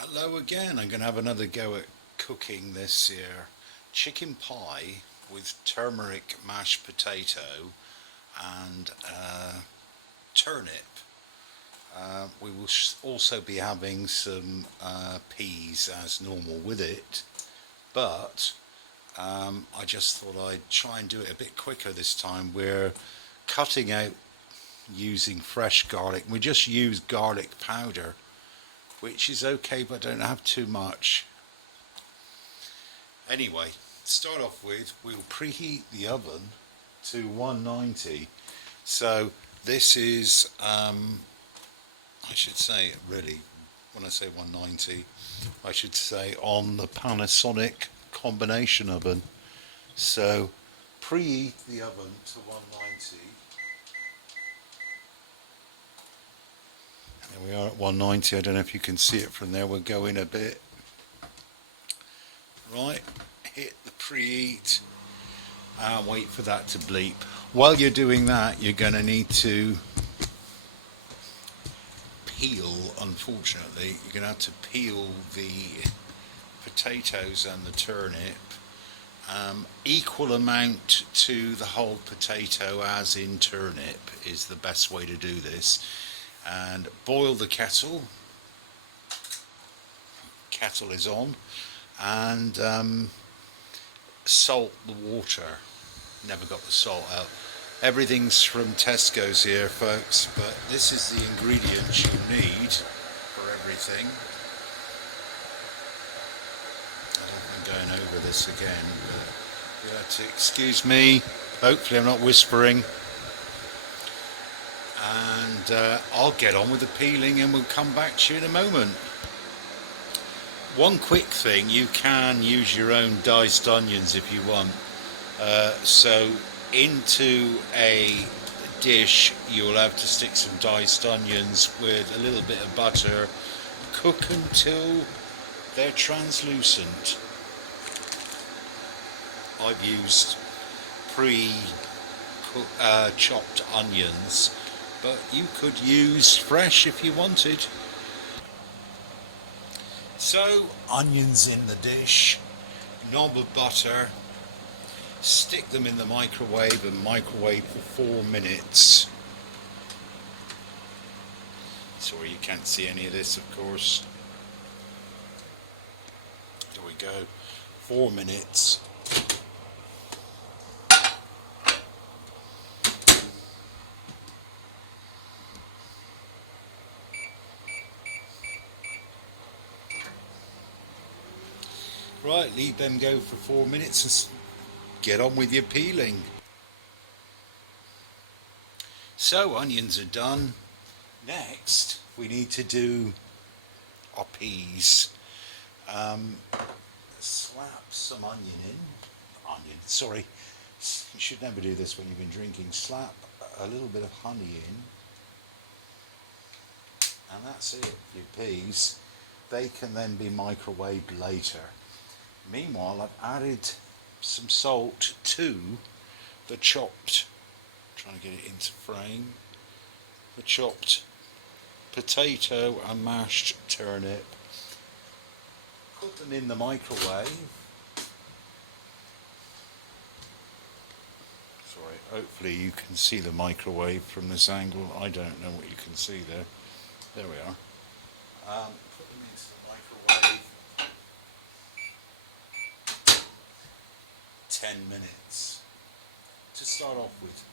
Hello again. I'm going to have another go at cooking this here chicken pie with turmeric mashed potato and turnip. We will also be having some peas as normal with it, but I just thought I'd try and do it a bit quicker this time. We're cutting out using fresh garlic. We just use garlic powder, which is okay, but don't have too much. Anyway, to start off with, we'll preheat the oven to 190. So this is, I should say, really, when I say 190, I should say on the Panasonic combination oven. So preheat the oven to 190. There we are at 190. I don't know if you can see it from there. We're going a bit. Right, hit the preheat and wait for that to bleep. While you're doing that, you're going to need to peel, unfortunately, you're going to have to peel the potatoes and the turnip. Equal amount to the whole potato as in turnip is the best way to do this. And boil the kettle. Kettle is on. And salt the water. Never got the salt out. Everything's from Tesco's here, folks, but this is the ingredients you need for everything. I don't think I'm going over this again, but you have to excuse me. Hopefully I'm not whispering. And I'll get on with the peeling and we'll come back to you in a moment. One quick thing, you can use your own diced onions if you want. So into a dish you'll have to stick some diced onions with a little bit of butter. Cook until they're translucent. I've used chopped onions, but you could use fresh if you wanted. So, onions in the dish, knob of butter, stick them in the microwave and microwave for 4 minutes. Sorry, you can't see any of this, of course. There we go, 4 minutes. Right, leave them go for 4 minutes and get on with your peeling. So onions are done. Next we need to do our peas. Slap some sorry, you should never do this when you've been drinking. Slap a little bit of honey in, and that's it for your peas. They can then be microwaved later. Meanwhile, I've added some salt to the chopped, trying to get it into frame, the chopped potato and mashed turnip. Put them in the microwave. Sorry, hopefully you can see the microwave from this angle. I don't know what you can see there. There we are. Put them into the microwave. 10 minutes to start off with.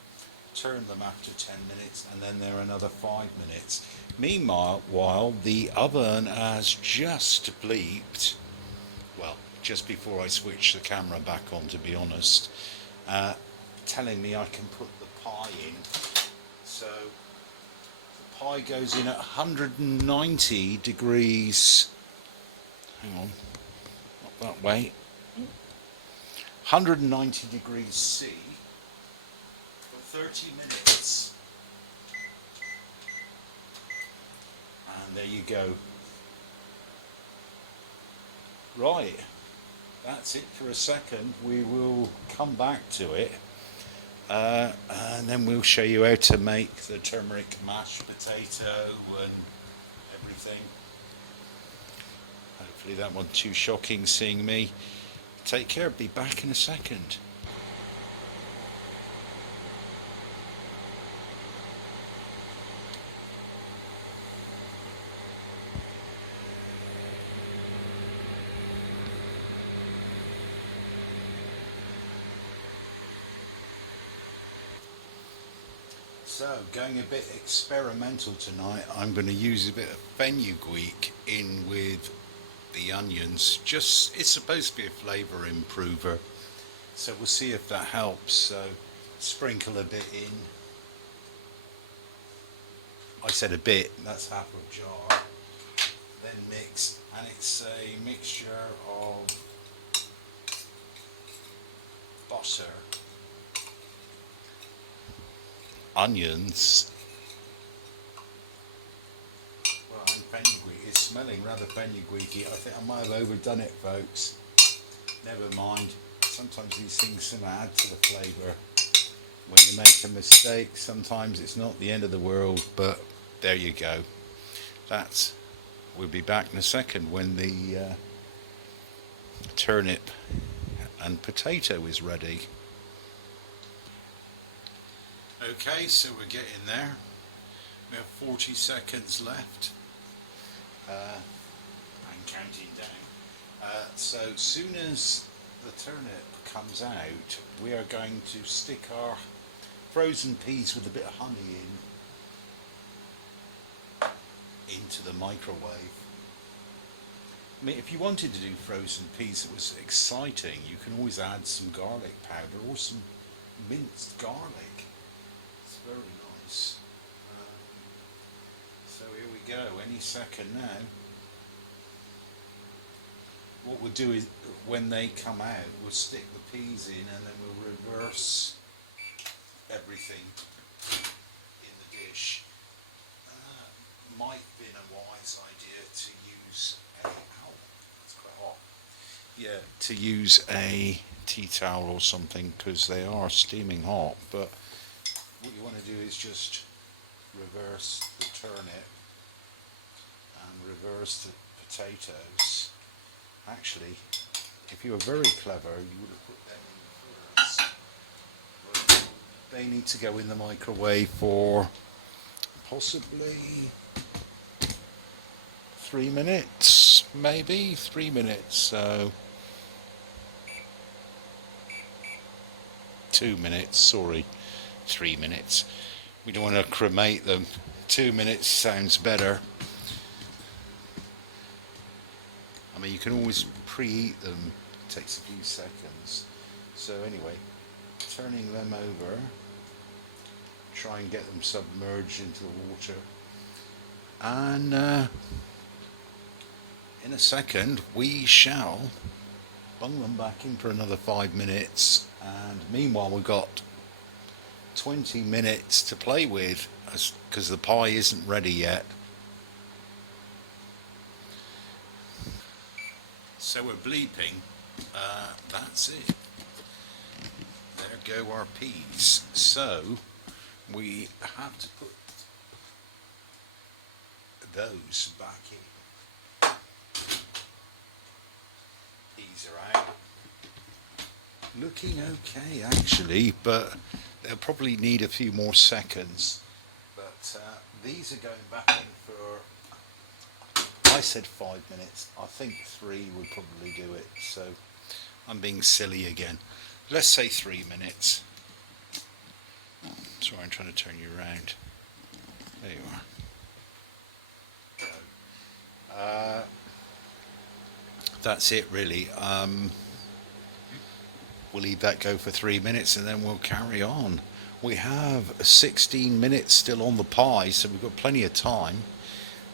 Turn them after 10 minutes and then they're another 5 minutes. Meanwhile, while the oven has just bleeped, well, just before I switch the camera back on, to be honest, telling me I can put the pie in. So the pie goes in at 190 degrees. Hang on, not that way. 190 degrees C for 30 minutes. And there you go. Right, that's it for a second. We will come back to it and then we'll show you how to make the turmeric mashed potato and everything. Hopefully that wasn't too shocking seeing me. Take care, be back in a second. So, going a bit experimental tonight, I'm going to use a bit of fenugreek in with the onions. Just, it's supposed to be a flavour improver. So we'll see if that helps. So sprinkle a bit in. I said a bit, that's half a jar. Then mix, and it's a mixture of butter, onions, well, and fenugreek. It's smelling rather fenugreeky. I think I might have overdone it, folks. Never mind. Sometimes these things can add to the flavour. When you make a mistake, sometimes it's not the end of the world, but there you go. We'll be back in a second when the turnip and potato is ready. Okay, so we're getting there. We have 40 seconds left. I'm counting down. So soon as the turnip comes out, we are going to stick our frozen peas with a bit of honey into the microwave. I mean, if you wanted to do frozen peas that was exciting, you can always add some garlic powder or some minced garlic. It's very nice. So here we go, any second now. What we'll do is, when they come out, we'll stick the peas in and then we'll reverse everything in the dish. Might have been a wise idea to use that's quite hot. Yeah, to use a tea towel or something, because they are steaming hot. But what you want to do is just reverse the turnip and reverse the potatoes. Actually, if you were very clever, you would have put them in first. But they need to go in the microwave for possibly 3 minutes, maybe 3 minutes. So 2 minutes, sorry, 3 minutes. We don't want to cremate them. 2 minutes sounds better. I mean, you can always preheat them, it takes a few seconds. So anyway, turning them over, try and get them submerged into the water. And in a second, we shall bung them back in for another 5 minutes. And meanwhile, we've got 20 minutes to play with, because the pie isn't ready yet. So we're bleeping. That's it. There go our peas. So we have to put those back in. Peas are out. Looking okay actually, but they'll probably need a few more seconds. But these are going back in for, I said 5 minutes. I think 3 would probably do it. So I'm being silly again. Let's say 3 minutes. Sorry, I'm trying to turn you around. There you are. That's it really. We'll leave that go for 3 minutes and then we'll carry on. We have 16 minutes still on the pie, so we've got plenty of time.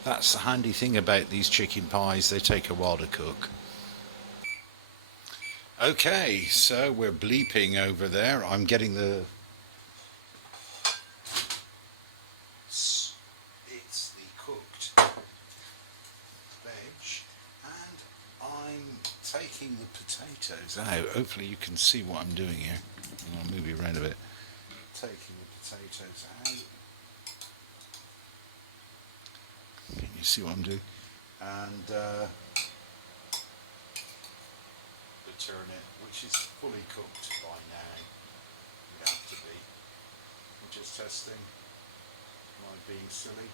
That's the handy thing about these chicken pies, they take a while to cook. Okay, so we're bleeping over there. I'm getting the... It's the cooked veg, and I'm taking the potatoes out. Hopefully you can see what I'm doing here. I'll move you around a bit. Taking the potatoes out. Can you see what I'm doing? And turnip, which is fully cooked by now. You have to be. We're just testing. Am I being silly?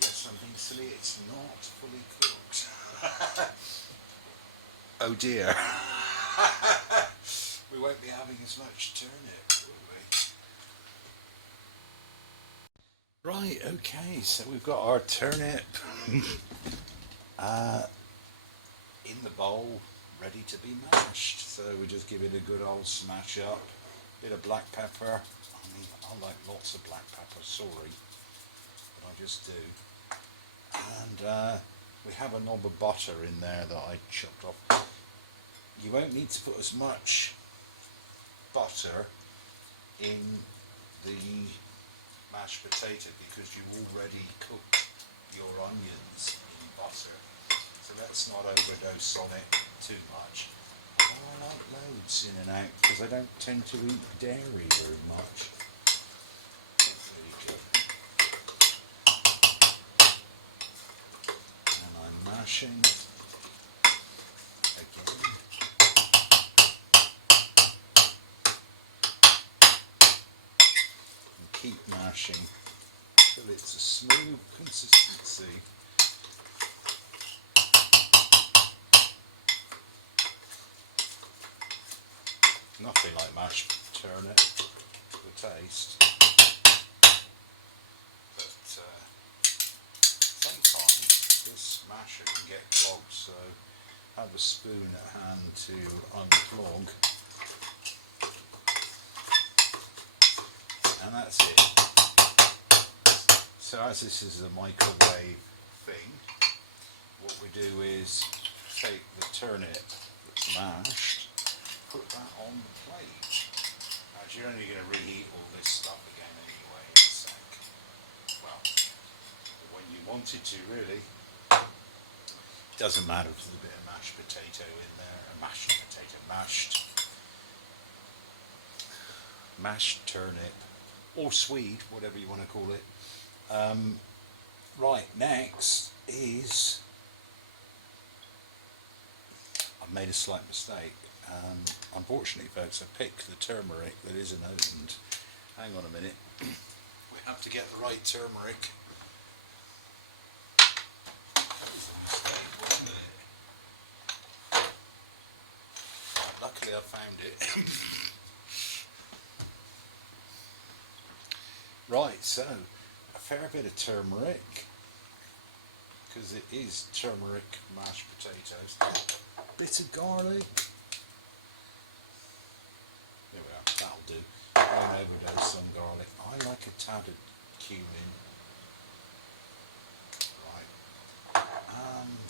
Yes, I'm being silly. It's not fully cooked. Oh dear. We won't be having as much turnip, will we? Right, okay, so we've got our turnip in the bowl, ready to be mashed. So we just give it a good old smash up. Bit of black pepper. I mean, I like lots of black pepper, sorry, but I just do. And we have a knob of butter in there that I chopped off. You won't need to put as much butter in the mashed potato because you already cooked your onions in butter. So let's not overdose on it too much. Oh, I like loads in and out because I don't tend to eat dairy very much. There you go. And I'm mashing again. And keep mashing till it's a smooth consistency. Nothing like mashed turnip for taste, but sometimes this masher can get clogged, so have a spoon at hand to unclog, and that's it. So as this is a microwave thing, what we do is take the turnip that's mashed, put that on the plate. As you're only going to reheat all this stuff again anyway in a sec. Well, when you wanted to, really. Doesn't matter if there's a bit of mashed potato in there, mashed turnip, or swede, whatever you want to call it. Right, next is, I've made a slight mistake. Unfortunately, folks, I picked the turmeric that isn't opened. Hang on a minute. We have to get the right turmeric. That was a mistake, wasn't it? Luckily, I found it. Right, so a fair bit of turmeric, because it is turmeric mashed potatoes. Bit of garlic. There we are, that'll do. Don't overdose on garlic. I like a tad of cumin. Right. And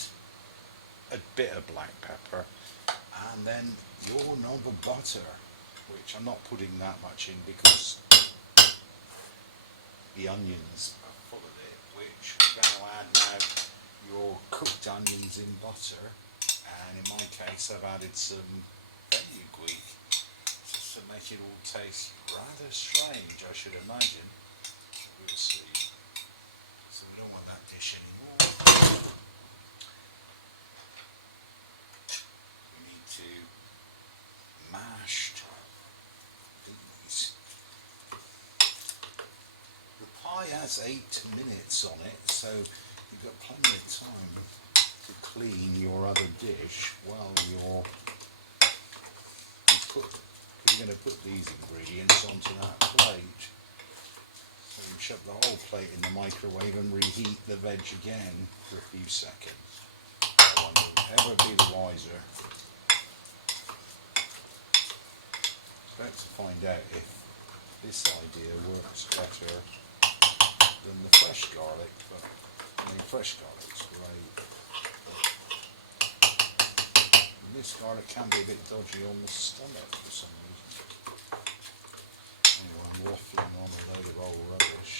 a bit of black pepper. And then your knob of butter, which I'm not putting that much in because the onions are full of it, which we're going to add now your cooked onions in butter. And in my case, I've added some fenugreek just to make it all taste rather strange, I should imagine. We'll see. So we don't want that dish anymore. We need to mash these. The pie has 8 minutes on it, so you've got plenty of time to clean your other dish while you're going to put these ingredients onto that plate. So you shove the whole plate in the microwave and reheat the veg again for a few seconds. No one will ever be the wiser. About to find out if this idea works better than the fresh garlic, but I mean fresh garlic's great. And this garlic can be a bit dodgy on the stomach for some reason. Anyway, I'm waffling on a load of old rubbish.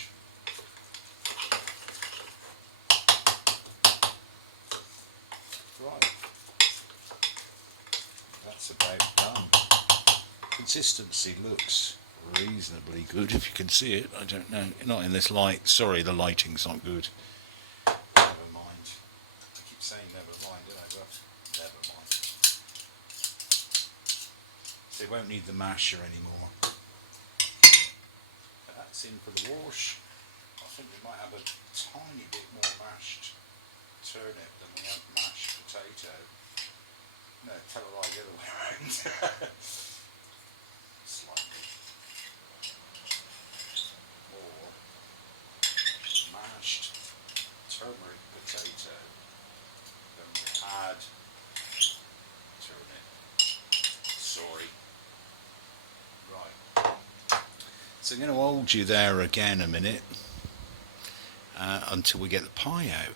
Right, that's about done. Consistency looks reasonably good, if you can see it. I don't know, not in this light. Sorry, the lighting's not good. Never mind. I keep saying never mind, don't I? But never mind. They won't need the masher anymore. But that's in for the wash. I think we might have a tiny bit more mashed turnip than we have mashed potato. No, tell a lie the other way around. Slightly more mashed turmeric potato than we had turnip. Sorry. Right. So I'm going to hold you there again a minute until we get the pie out.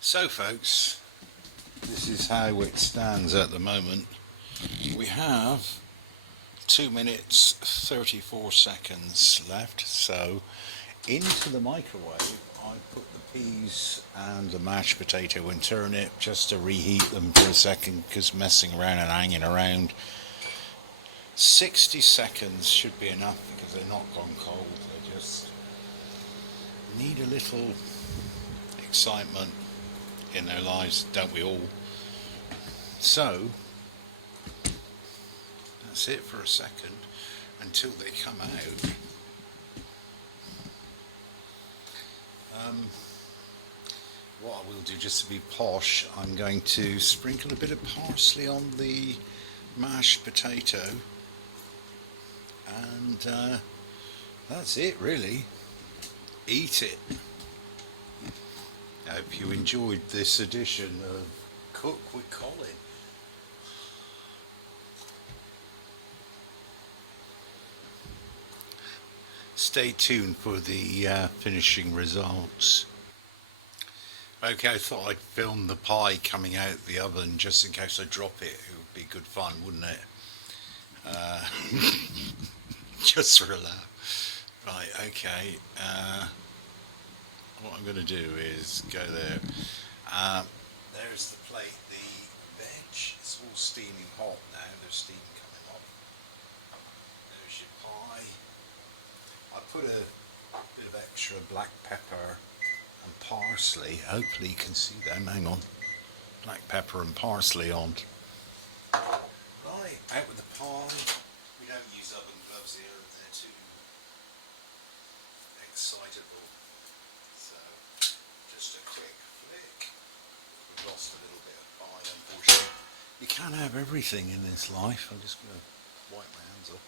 So folks, this is how it stands at the moment. We have 2 minutes 34 seconds left, so into the microwave I put the peas and the mashed potato and turnip just to reheat them for a second, because messing around and hanging around. 60 seconds should be enough because they're not gone cold, they just need a little excitement in their lives, don't we all? So that's it for a second until they come out. What I will do, just to be posh, I'm going to sprinkle a bit of parsley on the mashed potato, and that's it really. Eat it. I hope you enjoyed this edition of Cook with Colin. Stay tuned for the finishing results. Okay, I thought I'd film the pie coming out the oven just in case I drop it. It would be good fun, wouldn't it? Just for a laugh. Right, okay. What I'm going to do is go there. There's the plate. The veg is all steaming hot now. There's steam coming off. There's your pie. I put a bit of extra black pepper and parsley. Hopefully you can see them. Hang on. Black pepper and parsley on. Right, out with the pie. We don't use oven gloves here. They're too excitable. So just a quick flick. We've lost a little bit of pie, unfortunately. You can't have everything in this life. I'm just going to wipe my hands off.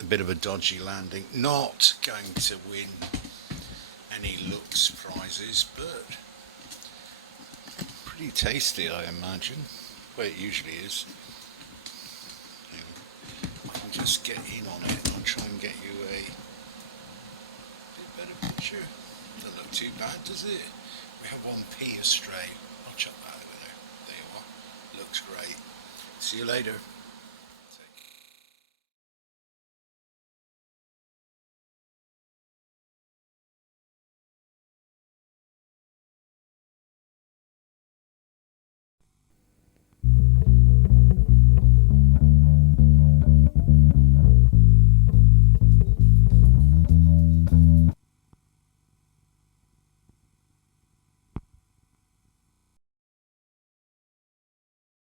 A bit of a dodgy landing. Not going to win any looks prizes, but pretty tasty, I imagine. The way it usually is. I can just get in on it. I'll try and get you a bit better picture. Doesn't look too bad, does it? We have one pea astray. I'll chuck that over there. There you are. Looks great. See you later.